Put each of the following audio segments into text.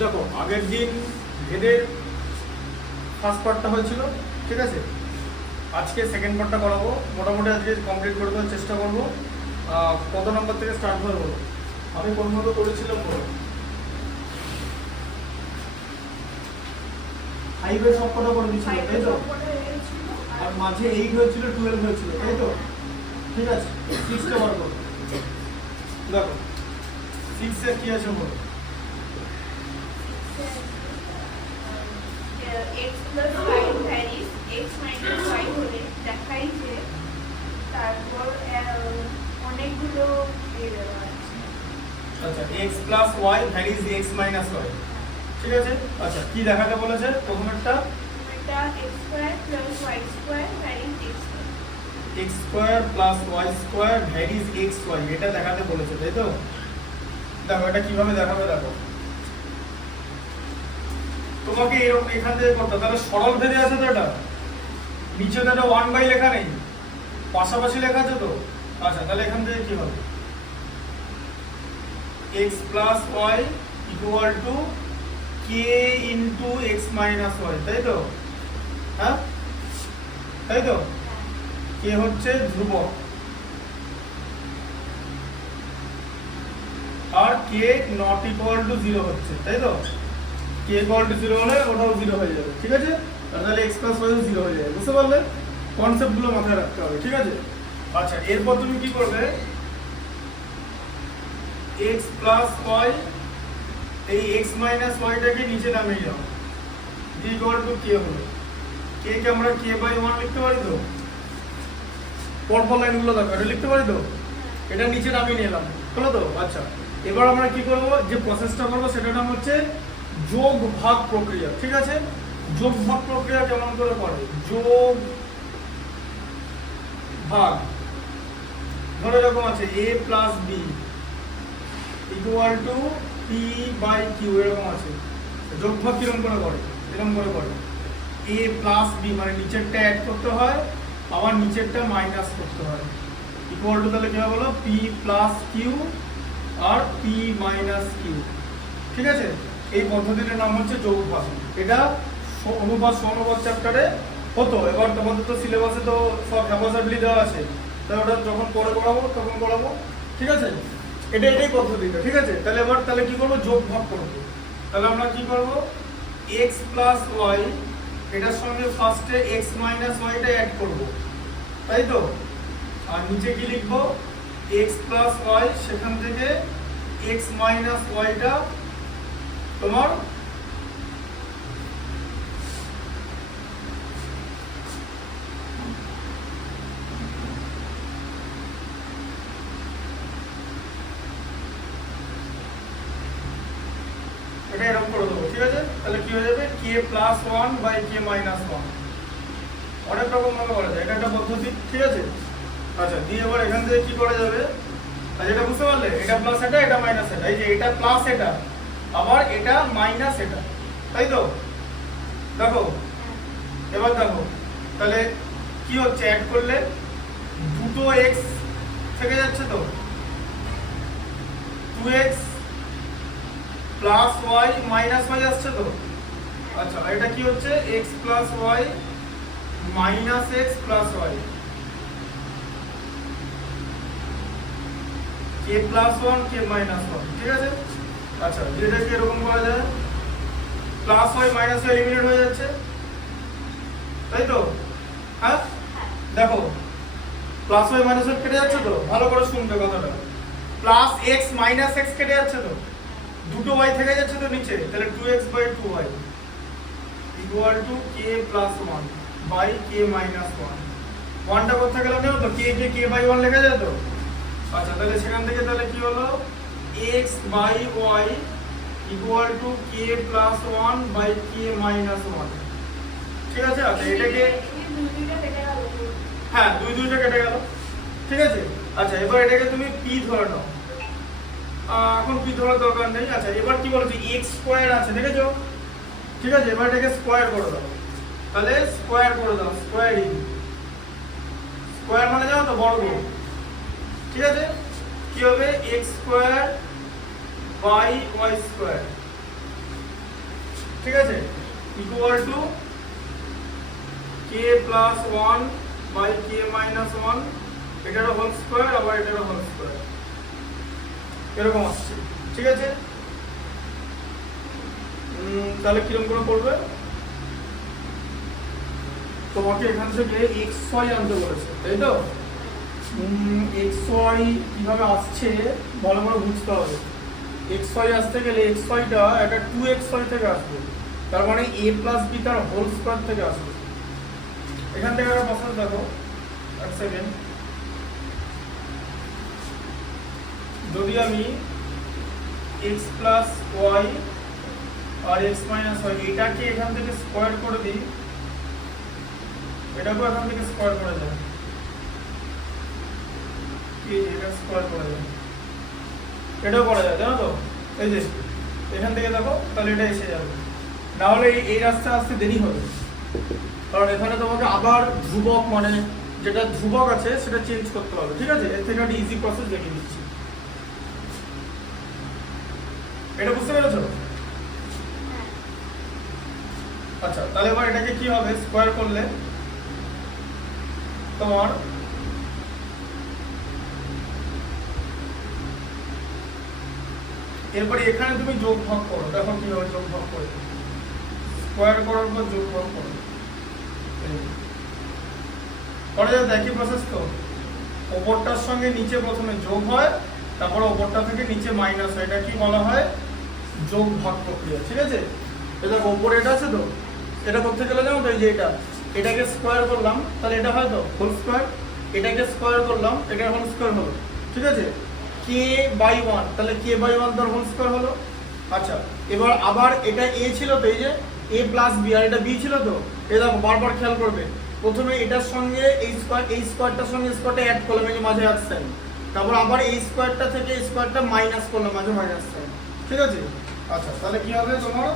দেখো আগের দিন ভেদের ফার্স্ট পার্টটা হয়েছিল, ঠিক আছে। আজকে সেকেন্ড পার্টটা করাবো, মোটামুটি আজকে কমপ্লিট করে দেওয়ার চেষ্টা করবো। কত নম্বর থেকে স্টার্ট হবে বলো? আমি কোন মতো করেছিলাম বলো? 5 এর সব কটা করে দিয়েছিল, তাই তো? আর মাঝে 8 হয়েছিল, 12 হয়েছিল, তাই তো? ঠিক আছে, 6 টা বার করো। দেখো 6 এর কি আছে বলো? x plus y varies x minus y হলে দেখাই যে তারপর অনেকগুলো দেওয়া আছে। আচ্ছা, x plus y varies x minus y, ঠিক আছে। আচ্ছা, কি দেখাতে বলেছে প্রথমেরটা? এটা x square plus y square varies x square। x square plus y square varies x y, এটা দেখাতে বলেছে, তাই তো? দেখো এটা কিভাবে দেখাবে, দেখো তোমাকে এরকম এখান থেকে করতে, তাহলে সরল ভেদে আছে তো, এটা নিচে তো এটা 1 লেখা নেই, পাশাপাশি লেখা আছে তো। আচ্ছা, তাহলে এখান থেকে কি হবে? x plus y equal to k into x minus y, তাই তো? হ্যাঁ, তাই তো? k হচ্ছে ধ্রুবক আর k not equal to 0 হচ্ছে, তাই তো? k equal to 0 হলে ওটাও 0 হয়ে যাবে, ঠিক আছে। তাহলে x plus y 0 হয়ে যাবে, বুঝতে পারলে? কনসেপ্টগুলো মাথায় রাখতে হবে, ঠিক আছে। আচ্ছা, এরপর তুমি কি করবে? x plus y, এই x minus y টাকে নিচে নামিয়ে দাও, d equal to k হলো। k কে আমরা k by 1 লিখতে পারি তো? পরপর লাইনগুলো দেখো, এটা লিখতে পারি তো? এটা নিচে নামিয়ে নিলাম, হলো তো? আচ্ছা, এবার আমরা কি করব, যে প্রসেসটা করব সেটার নাম হচ্ছে যোগ ভাগ প্রক্রিয়া, ঠিক আছে। যোগ ভাগ প্রক্রিয়া কেমন করে করে? যোগ ভাগ, ধরো এরকম আছে a plus b equal to p by q, এরকম আছে। যোগ ভাগ কিরকম করে করে? এরকম করে করে a plus b, মানে নিচেরটা অ্যাড করতে হয় আবার নিচেরটা মাইনাস করতে হয়। ইকুয়াল টু তাহলে কি হবে বলো? p plus q আর p minus q, ঠিক আছে। এই পদ্ধতিটার নাম হচ্ছে যোগ ভাগ। এটা অনুপাত সমানুপাত চ্যাপ্টারে হতো, এবার তোমাদের তো সিলেবাসে তো সব হ্যাপাজার্ডলি দেওয়া আছে, তাই ওটা যখন পরে পড়াবো তখন পড়াবো, ঠিক আছে। এটাই পদ্ধতিটা, ঠিক আছে। তাহলে এবার তাহলে কি করবো? যোগ ভাগ করবো। তাহলে আমরা কি করবো? x plus y, এটার সঙ্গে ফার্স্টে x minus y টা অ্যাড করবো, তাই তো? আর নিচে কি লিখবো? x plus y, সেখান থেকে x minus y টা তোমার এটা এরকম করে দেবো, ঠিক আছে। তাহলে কি হয়ে যাবে? k plus 1 by k minus 1, অনেক রকম ভাবে করা যায়, এটা একটা পদ্ধতি, ঠিক আছে। আচ্ছা, দিয়ে এবার এখান থেকে কি করা যাবে? আচ্ছা, এটা বুঝতে পারলে? এটা প্লাস এটা, এটা মাইনাস এটা, এই যে এটা প্লাস এটা আবার এটা মাইনাস এটা, তাই তো? দেখো এবার দেখো, তাহলে কি হচ্ছে? অ্যাড করলে দুটো x থেকে যাচ্ছে তো, 2x plus y minus y আসছে তো। আচ্ছা, এটা কি হচ্ছে? x plus y minus x plus y, k plus 1 k minus 1, ঠিক আছে। আচ্ছা, এটাকে এরকম করা যায়, plus y minus y eliminate হয়ে যাচ্ছে, তাই তো? হ্যাঁ, দেখো প্লাস y মাইনাস y কেটে যাচ্ছে তো, ভালো করে শুনবে কথাটা। প্লাস x মাইনাস x কেটে যাচ্ছে তো, দুটো y থেকে যাচ্ছে তো নিচে, তাহলে 2x by 2y equal to k plus 1 by k minus 1, 1টা কোথা গেল নেও তো, k কে k by 1 লেখা যায় তো। আচ্ছা, তাহলে সেখান থেকে তাহলে কি হলো? x by y equal to k plus 1 by k minus 1, ঠিক আছে। আচ্ছা, এটাকে হ্যাঁ দুইটা কেটে গেল, ঠিক আছে। আচ্ছা, এবার এটাকে তুমি p ধরে নাও, এখন p ধরার দরকার নেই। আচ্ছা, এবার কি বলছো? x স্কয়ার আছে, দেখেছো? ঠিক আছে, এবার এটাকে স্কয়ার করে দাও, তাহলে স্কয়ার করে দাও, স্কয়ারিং। স্কয়ার মানে জানো তো বর্গ, ঠিক আছে। কি হবে? x square by y square ঠিক আছে, equal to K plus one by K minus one, এটারও হোল স্কোয়ার আবার এটারও হোল স্কোয়ার, এরকম আসছে। ঠিক আছে, তাহলে কিরকম করে করবে, তোমাকে এখান থেকে এক্স ওয়াই আনতে বলেছে, তাই তো? এক্স ওয়াই কিভাবে আসছে ভালো করে বুঝতে হবে। এক্স ওয়াই আসতে গেলে এক্স ওয়াইটা একটা 2xy থেকে আসবে, তার মানে a প্লাস বি তার হোল স্কোয়ার থেকে আসবে। এখান থেকে একটা প্রশ্ন দেখো, এক সেকেন্ড, যদি আমি x প্লাস ওয়াই আর x মাইনাস ওয়াই এটাকে এখান থেকে স্কোয়ার করে দিই, এটাকেও এখান থেকে স্কোয়ার করে যায়, এটা স্কোয়ার করা যায়, এটাও করা যায়, জানো তো? এই যে এখান থেকে দেখো, তাহলে এটা এসে যাবে, না হলে এই রাস্তা আসতে দেরি হবে, কারণ এখানে তোমাকে আবার ধ্রুবক মানে যেটা ধ্রুবক আছে সেটা চেঞ্জ করতে হবে। ঠিক আছে, এর থেকে একটা ইজি প্রসেস দেখিয়ে দিচ্ছি, এটা বুঝতে পেরেছো? আচ্ছা, তাহলে এবার এটাকে কি হবে, স্কোয়ার করলে তোমার এরপরে এখানে তুমি যোগ ভাগ করো, দেখো কিভাবে যোগ ভাগ করে, স্কোয়ার করার পর যোগ ভাগ করো, করা যায় একই প্রসেস তো। ওপরটার সঙ্গে নিচে প্রথমে যোগ হয়, তারপরে ওপরটা থেকে নিচে মাইনাস হয়, এটা কি বলা হয়, যোগ ভাগ প্রক্রিয়া। ঠিক আছে, এটা ওপরে এটা আছে তো, এটা করতে গেলে জানো তো, এই যে এটাকে স্কোয়ার করলাম তাহলে এটা হয় তো হোল স্কোয়ার, এটাকে স্কোয়ার করলাম এটা হোল স্কোয়ার হলো। ঠিক আছে, কে বাই ওয়ান, তাহলে কে বাই ওয়ান তার হোল স্কোয়ার হলো। আচ্ছা, এবার আবার এটা এ ছিল তো, এই যে এ প্লাস বি, আর এটা বি ছিল তো, এই দেখো বারবার খেয়াল করবে, প্রথমে এটার সঙ্গে এই স্কোয়ারটার সঙ্গে স্কোয়ারটা অ্যাড করলাম, এই যে মাঝে এক সাইন, তারপর আবার এই স্কোয়ারটা থেকে এই স্কোয়ারটা মাইনাস করলাম, মাঝে মাইনাস সাইন। ঠিক আছে, আচ্ছা তাহলে কি হবে তোমার,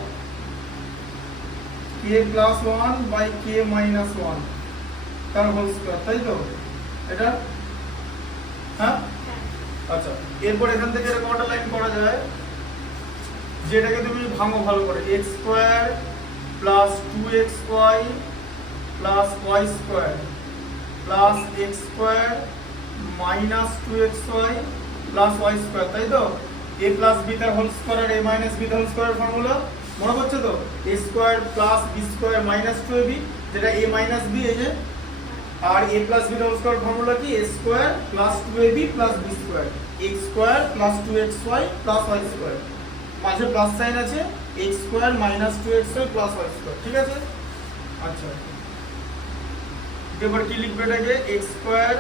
K plus one by K minus one তার হোল স্কোয়ার, তাই তো এটা? হ্যাঁ, আচ্ছা, এরপর এখান থেকে এরকম একটা লাইন করা যায়, যেটাকে তুমি ভাঙো ভালো করে, x square plus 2xy plus Y square plus x square minus 2xy plus Y square, তাই তো? এ প্লাস বি তার হোল স্কোয়ার আর এ মাইনাস বি তার হোল স্কোয়ার ফর্মুলা মনে হচ্ছে তো, a square plus b square minus 2ab, যেটা a minus b, এই যে, আর a plus b whole square formula কি, a square plus 2ab plus b square, x square plus 2xy plus Y square, মাঝে plus sign আছে, x square minus 2xy plus Y square. ঠিক আছে, আচ্ছা, এবার কি লিখবে এটাকে, x square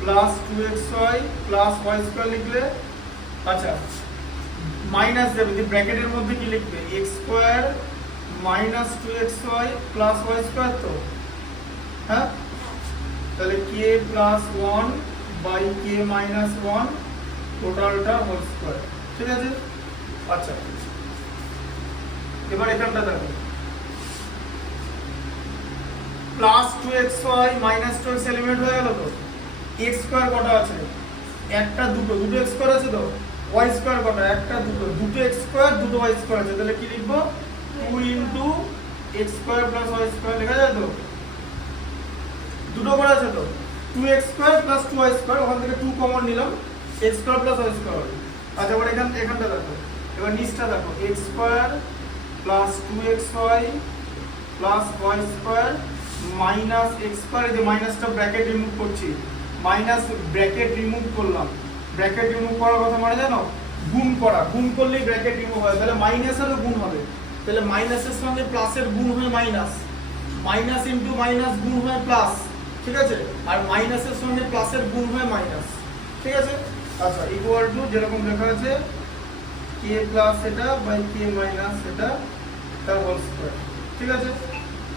plus 2xy plus Y square লিখলে, আচ্ছা মাইনাস দেবে, ব্র্যাকেটের মধ্যে কি লিখবে, x square minus 2xy plus Y square, তো হ্যাঁ, তাহলে k plus one by K minus one টোটালটা হোল স্কোয়ার। ঠিক আছে, আচ্ছা এবার এখানটা দেখো, plus 2xy minus 2x element হয়ে গেল তো, x স্কয়ার কটা আছে, একটা দুটো x স্কয়ার আছে তো, y স্কয়ার কটা, একটা দুটো x স্কয়ার দুটো y স্কয়ার আছে, তাহলে কি লিখবো, 2 x square plus y square লেখা যায় তো, দুটো করে আছে তো, 2x square plus 2y square, ওখান থেকে 2 কমন নিলাম, x square plus y square. আচ্ছা, এবার এখানটা দেখো, এবার নিচটা দেখো, x square plus 2xy plus y square minus x square, এই যে মাইনাসটা ব্র্যাকেট রিমুভ করছি, মাইনাস ব্র্যাকেট রিমুভ করলাম, ব্র্যাকেট রিমুভ করার কথা মানে জানো, গুণ করা, গুণ করলেই ব্র্যাকেট রিমুভ হয়, তাহলে মাইনাসেরও গুণ হবে, তাহলে মাইনাসের সঙ্গে প্লাসের গুণ হয় মাইনাস, মাইনাস ইনটু মাইনাস গুণ হয় প্লাস। ঠিক আছে, আর মাইনাসের সঙ্গে প্লাসের গুণ হয় মাইনাস। ঠিক আছে, আচ্ছা, ইকুয়াল টু যেরকম লেখা আছে কে প্লাস এটা বাই কে মাইনাস এটা তার হোল স্কয়ার। ঠিক আছে,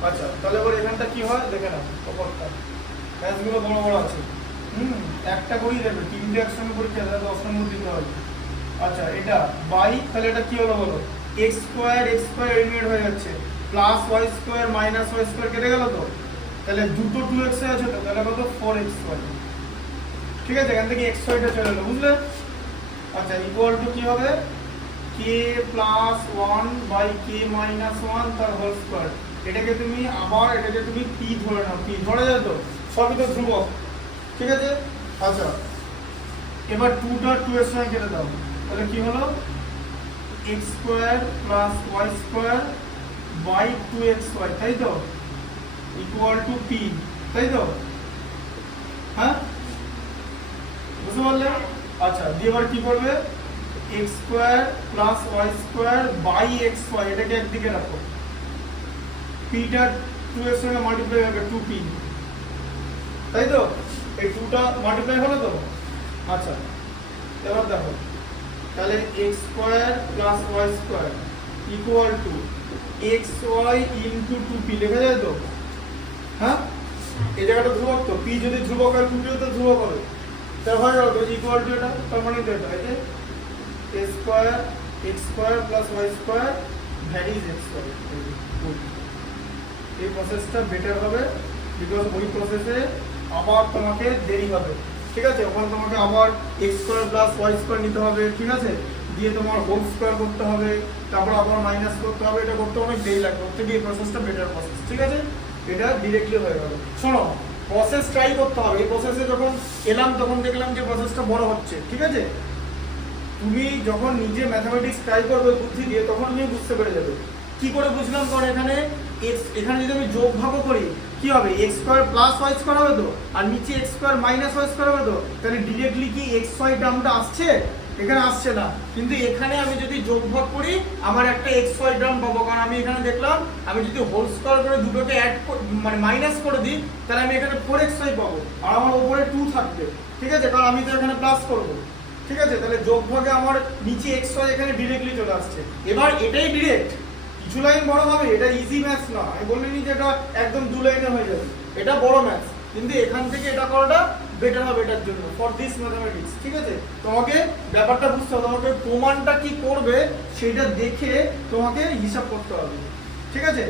আচ্ছা তাহলে এবার এখানটা কি হয় দেখে নাও, ওপরটা ম্যাথগুলো বড় বড় আছে, একটা করেই দেবে, তিনটে একসঙ্গে পরীক্ষা দেয়, 10 নম্বর দিতে হবে। আচ্ছা, এটা বাই, তাহলে এটা কি হলো বলো, এক্স স্কোয়ার এলিমিনেট হয়ে যাচ্ছে, plus Y square minus Y square কেটে গেল তো, তাহলে দুটো 2x আছে তো, তাহলে কত 4xy। ঠিক আছে, এখান থেকে xy টা চলে এলো, বুঝলে? আচ্ছা, ইকুয়াল টু কি হবে, k plus one by K minus one তার হোল স্কোয়ার। এটাকে তুমি আবার এটাকে তুমি পি ধরে নাও, পি ধরে যায় তো, সবই তো ধ্রুবক, ঠিক আছে। আচ্ছা এবার 2টা 2 এর সঙ্গে কেটে দাও, তাহলে কি হলো X square plus Y square by 2xy, তাই তো, ইকুয়াল টু পি, তাই তো, হ্যাঁ বুঝতে পারলে? আচ্ছা দিয়ে এবার কি করবে, X square plus Y square by X Y, এটাকে একদিকে রাখো, পিটা 2 এর সঙ্গে মাল্টিপ্লাই হবে 2p, তাই তো, এই 2টা মাল্টিপ্লাই হলো তো। আচ্ছা এবার দেখো, তাহলে X square plus Y square equal to X Y into 2p লেখা যায় তো, হ্যাঁ এই জায়গাটা ধ্রুবক তো, p যদি ধ্রুবক হয় 2p তো ধ্রুবক হবে, তাহলে হয়ে গেল ইকুয়াল টু এটা, তার মানে তো এটা এই যে a square x square plus y square varies x square. এই প্রসেসটা বেটার হবে, বিকজ ওই প্রসেসে আবার তোমাকে দেরি হবে, ঠিক আছে, ওখানে তোমাকে আবার x square plus y square নিতে হবে, ঠিক আছে, দিয়ে তোমার হোল স্কয়ার করতে হবে, তারপর আবার মাইনাস করতে হবে, এটা করতে অনেক দেরি লাগবে, ওর থেকে এই প্রসেসটা বেটার প্রসেস, ঠিক আছে, এটা ডিরেক্টলি হয়ে গেল। শোনো প্রসেস ট্রাই করতে হবে, এই প্রসেসে যখন এলাম তখন দেখলাম যে প্রসেসটা বড় হচ্ছে, ঠিক আছে, তুমি যখন নিজে ম্যাথমেটিক্স ট্রাই করবে বুদ্ধি দিয়ে তখন তুমি বুঝতে পেরে যাবে। কি করে বুঝলাম, কারণ এখানে এখানে যদি আমি যোগ ভাগ করি কি হবে, X square plus Y square হবে তো, আর নিচে X square minus Y square হবে তো, তাহলে ডিরেক্টলি কি এক্স ওয়াই টার্মটা আসছে, এখানে আসছে না, কিন্তু এখানে আমি যদি যোগ ভাগ করি আমার একটা এক্স ওয়াই টার্ম পাবো, কারণ আমি এখানে দেখলাম আমি যদি হোল স্কোয়ার করে দুটোকে অ্যাড মানে মাইনাস করে দিই তাহলে আমি এখানে 4xy পাবো, আর আমার উপরে 2 থাকবে, ঠিক আছে, কারণ আমি তো এখানে প্লাস করবো, ঠিক আছে, তাহলে যোগভাগে আমার নিচে x y এখানে ডিরেক্টলি চলে আসছে। এবার এটাই ডিরেক্ট, কিছু লাইন বড় হবে, এটা ইজি ম্যাথস না, আমি বলিনি যে এটা একদম 2 লাইনে হয়ে যাবে, এটা বড় ম্যাথস, কিন্তু এখান থেকে এটা করাটা বেটার হবে এটার জন্য, ফর দিস ম্যাথমেটিক্স, ঠিক আছে, তোমাকে ব্যাপারটা বুঝতে হবে, তোমাকে প্রমাণটা কি করবে সেটা দেখে তোমাকে হিসাব করতে হবে, ঠিক আছে।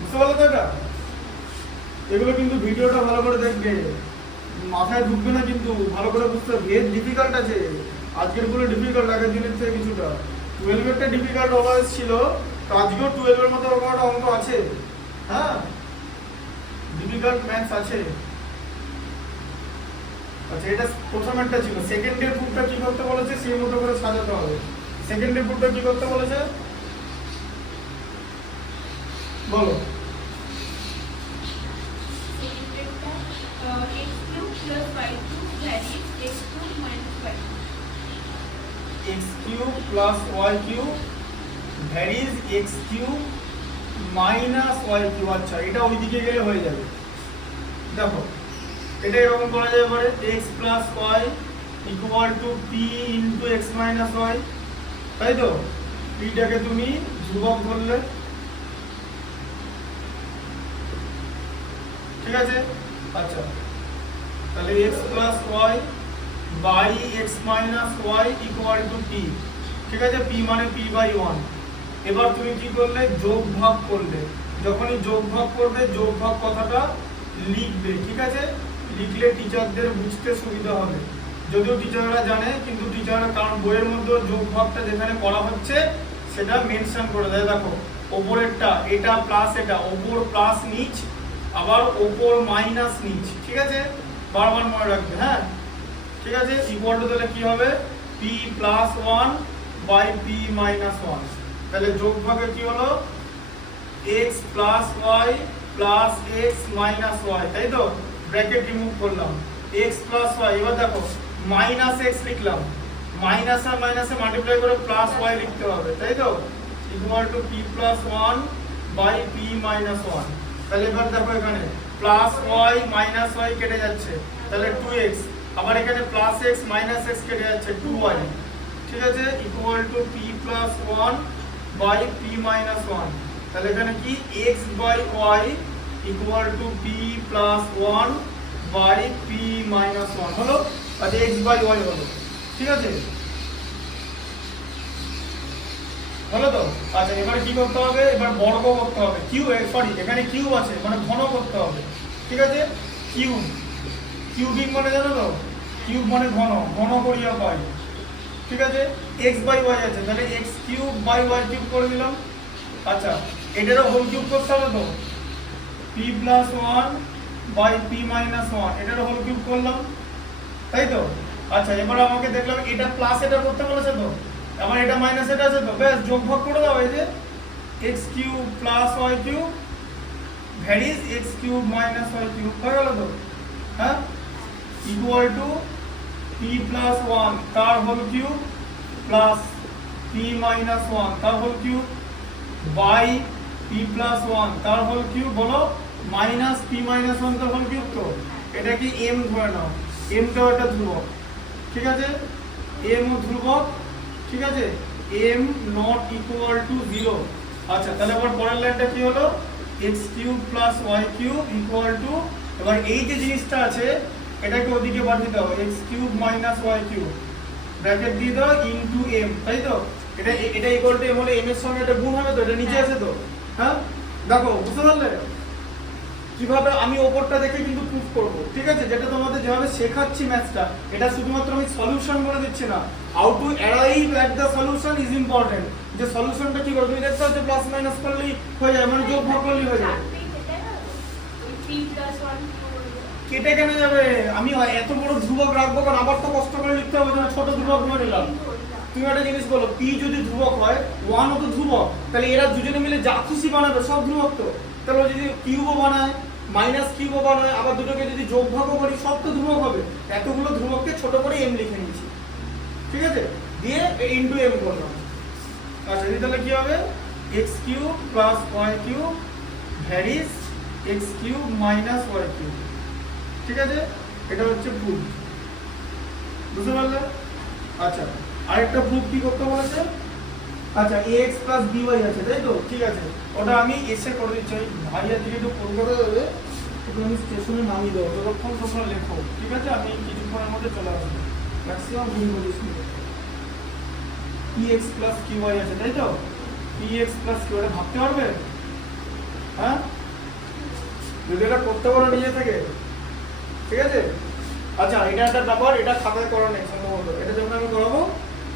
বুঝতে পারলে তো এটা, এগুলো কিন্তু ভিডিওটা ভালো করে দেখবে, মাথায় ঢুকবে না, কিন্তু ভালো করে বুঝতে হবে, ভেদ ডিফিকাল্ট আছে, আজকের গুলো ডিফিকাল্ট, আগের দিনের থেকে কিছুটা, 12 এরটা ডিফিকাল্ট অলওয়েজ ছিল, তো আজকেও 12 এর মতো ওরকম একটা অঙ্ক আছে, হ্যাঁ ডিফিকাল্ট ম্যাথস আছে। আচ্ছা এটা প্রথমেরটা ছিল, সেকেন্ডের প্রুফটা কি করতে বলেছে সেই মতো করে সাজাতে হবে। সেকেন্ডের প্রুফটা কি করতে বলেছে বলো। x cube plus y cube varies x cube minus y cube, আচ্ছা এটা ওই দিকে গেলে হয়ে যাবে, দেখো এটা এরকম করা যায় পারে x plus y equal to p into x minus y, তাই তো, p টাকে তুমি ধ্রুবক ধরলে, ঠিক আছে, আচ্ছা তাহলে x plus y by x minus y equal to p, ঠিক আছে, p মানে p by 1। এবার তুমি কি করলে, যোগ ভাগ করলে, যখনই যোগ ভাগ করবে যোগ ভাগ কথাটা লিখবে, ঠিক আছে, লিখলে টিচারদের বুঝতে সুবিধা হবে, যদিও টিচাররা জানে, কিন্তু টিচাররা কারণ বইয়ের মধ্যে যোগ ভাগটা যেখানে করা হচ্ছে সেটা মেনশন করে দেয়, দেখো ওপরেরটা এটা প্লাস এটা, ওপর প্লাস নিচ, আবার ওপর মাইনাস নিচ, ঠিক আছে, বারবার মনে রাখবে, হ্যাঁ ঠিক আছে, ইকুয়াল টু তাহলে কি হবে p plus 1 by p minus 1, তাহলে যোগভাগে কি হলো x plus y plus x minus y, তাই তো, ব্র্যাকেট রিমুভ করলাম, x প্লাস y, এবার দেখো মাইনাস x লিখলাম, মাইনাস আর মাইনাসে মাল্টিপ্লাই করে প্লাস y লিখতে হবে, তাই তো, equal to p plus 1 by p minus 1, তাহলে এবার দেখো এখানে প্লাস y মাইনাস y কেটে যাচ্ছে, তাহলে 2x, আবার এখানে প্লাস x মাইনাস x কেটে যাচ্ছে 2y, ঠিক আছে, equal to p plus 1 by p minus 1, তাহলে এখানে কি x by y equal to p plus 1 by p minus 1 হলো, আচ্ছা x বাই y হলো, ঠিক আছে। হলো তো? আচ্ছা এবারে কি করতে হবে, এবার বর্গ করতে হবে, কিউ সরি এখানে কিউব আছে মানে ঘন করতে হবে, ঠিক আছে? কিউব, কিউবিক মানে জানো তো, কিউব মানে ঘন, ঘন করিয়া পাই, ঠিক আছে? এক্স বাই ওয়াই আছে, তাহলে X cube by Y cube করে দিলাম। আচ্ছা এটারও হোল কিউব করতে হবে তো, P plus one by P minus one, এটারও হোল কিউব করলাম, তাই তো? আচ্ছা এবার আমাকে দেখলাম এটা প্লাস এটা করতে বলেছে তো, আমার এটা মাইনাস এটা আছে তো, ব্যাস যোগ ভাগ করে দাও, এই যে x cube plus Y cube ভ্যারিজ x cube minus Y cube হয়ে গেল তো, হ্যাঁ, equal to p plus one তার whole cube plus p minus one তার whole cube by p plus one তার হোল কিউব, বলো মাইনাস পি মাইনাস ওয়ান তার হোল কিউব। তো এটা কি এম ধরে নাও, এমটাও একটা ধ্রুবক, ঠিক আছে? এম ও ধ্রুবক, ঠিক আছে? M not equal to 0। আচ্ছা তাহলে আবার পরের লাইনটা কি হলো, X cube plus Y cube equal to, এবার এই যে জিনিসটা আছে এটাকে ওদিকে পাঠিয়ে দাও, X cube minus Y cube bracket দিয়ে দাও ইনটু এম, তাই তো? এটা ইকুয়াল টু এম হলে এম এর সঙ্গে এটা গুণ হবে তো, এটা নিচে আছে তো, হ্যাঁ? দেখো বুঝতে পারলে কিভাবে আমি ওপরটা দেখে কিন্তু প্রুফ করব, ঠিক আছে? যেটা তোমাদের যেভাবে শেখাচ্ছি ম্যাথসটা, এটা শুধুমাত্র আমি সলিউশন বলে দিচ্ছি না, how to arrive at the solution is important. যে সলিউশনটা কি করবে, তুমি দেখতে পাচ্ছ প্লাস মাইনাস করলেই হয়ে যায়, মানে যোগ ভাগ করলেই হয়ে যায়। কেটে কেন যাবে, আমি এত বড় ধ্রুবক রাখবো কারণ আবার তো কষ্ট করে লিখতে হবে, যেন ছোট ধ্রুবক ধরে নিলাম। তুমি একটা জিনিস বলো, পি যদি ধ্রুবক হয়, ওয়ান ও তো ধ্রুবক, তাহলে এরা দুজনে মিলে যা খুশি বানাবে সব ধ্রুবক তো। তাহলে যদি কিউবও বানায় মাইনাস কিউবও বানায়, আবার দুটোকে যদি যোগ ভাগও করি সব তো ধ্রুবক হবে। এতগুলো ধ্রুবককে ছোট করে এম লিখে নিয়েছি, ঠিক আছে? দিয়ে ইনটু এম করলাম। আচ্ছা তাহলে কি হবে, X cube plus Y cube ভ্যারিজ x cube minus Y cube, ঠিক আছে? এটা হচ্ছে প্রুফ, বুঝতে পারলে? আচ্ছা আরেকটা প্রুফ কি করতে বলেছে, আচ্ছা ax প্লাস by আছে, তাই তো? ঠিক আছে, ওটা আমি এসে করে দিচ্ছি, ভাইয়া দিকে একটু ফোন করে দেবে, একটু আমি স্টেশনে নামিয়ে দেবো, যতক্ষণ তোমরা লেখো, ঠিক আছে? আমি কিছুক্ষণের মধ্যে চলে আসবো, maximum 20-25 minute. px plus qy আছে, তাই তো? px প্লাস qy এটা ভাবতে পারবে, হ্যাঁ? যদি এটা করতে পারো নিজে থেকে, ঠিক আছে? আচ্ছা এটা একটা ব্যাপার, এটা খাতায় করা নেই সম্ভবত, এটা যখন আমি করাবো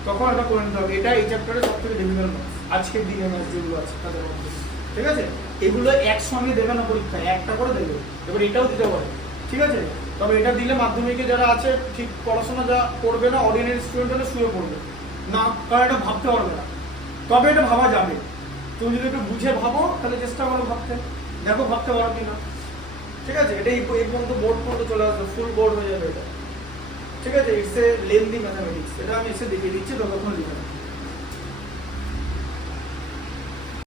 তখন এটা করে নিতে হবে। এটা এই চ্যাপ্টারে সবথেকে ডিফিকাল্ট ম্যাথস আজকের দিনে, ম্যাথস যেগুলো আছে তাদের মধ্যে, ঠিক আছে? এগুলো একসঙ্গে দেবে না পরীক্ষায়, একটা করে দেবে। এবার এটাও দিতে পারে, ঠিক আছে? তবে এটা দিলে মাধ্যমিকে যারা আছে ঠিক পড়াশোনা যা করবে না, অর্ডিনারি স্টুডেন্ট হলে শুয়ে পড়বে না, কারণ এটা ভাবতে পারবে না। তবে এটা ভাবা যাবে, তুমি যদি একটু বুঝে ভাবো তাহলে চেষ্টা করো ভাবতে, দেখো ভাবতে পারো কিনা, ঠিক আছে? এটা এই পর্যন্ত বোর্ড পর্যন্ত চলে আসবে, ফুল বোর্ড হয়ে যাবে এটা, ঠিক আছে? ইটস এ লেন্দি ম্যাথামেটিক্স, এটা আমি এসে দেখিয়ে দিচ্ছি, ততক্ষণ লিখে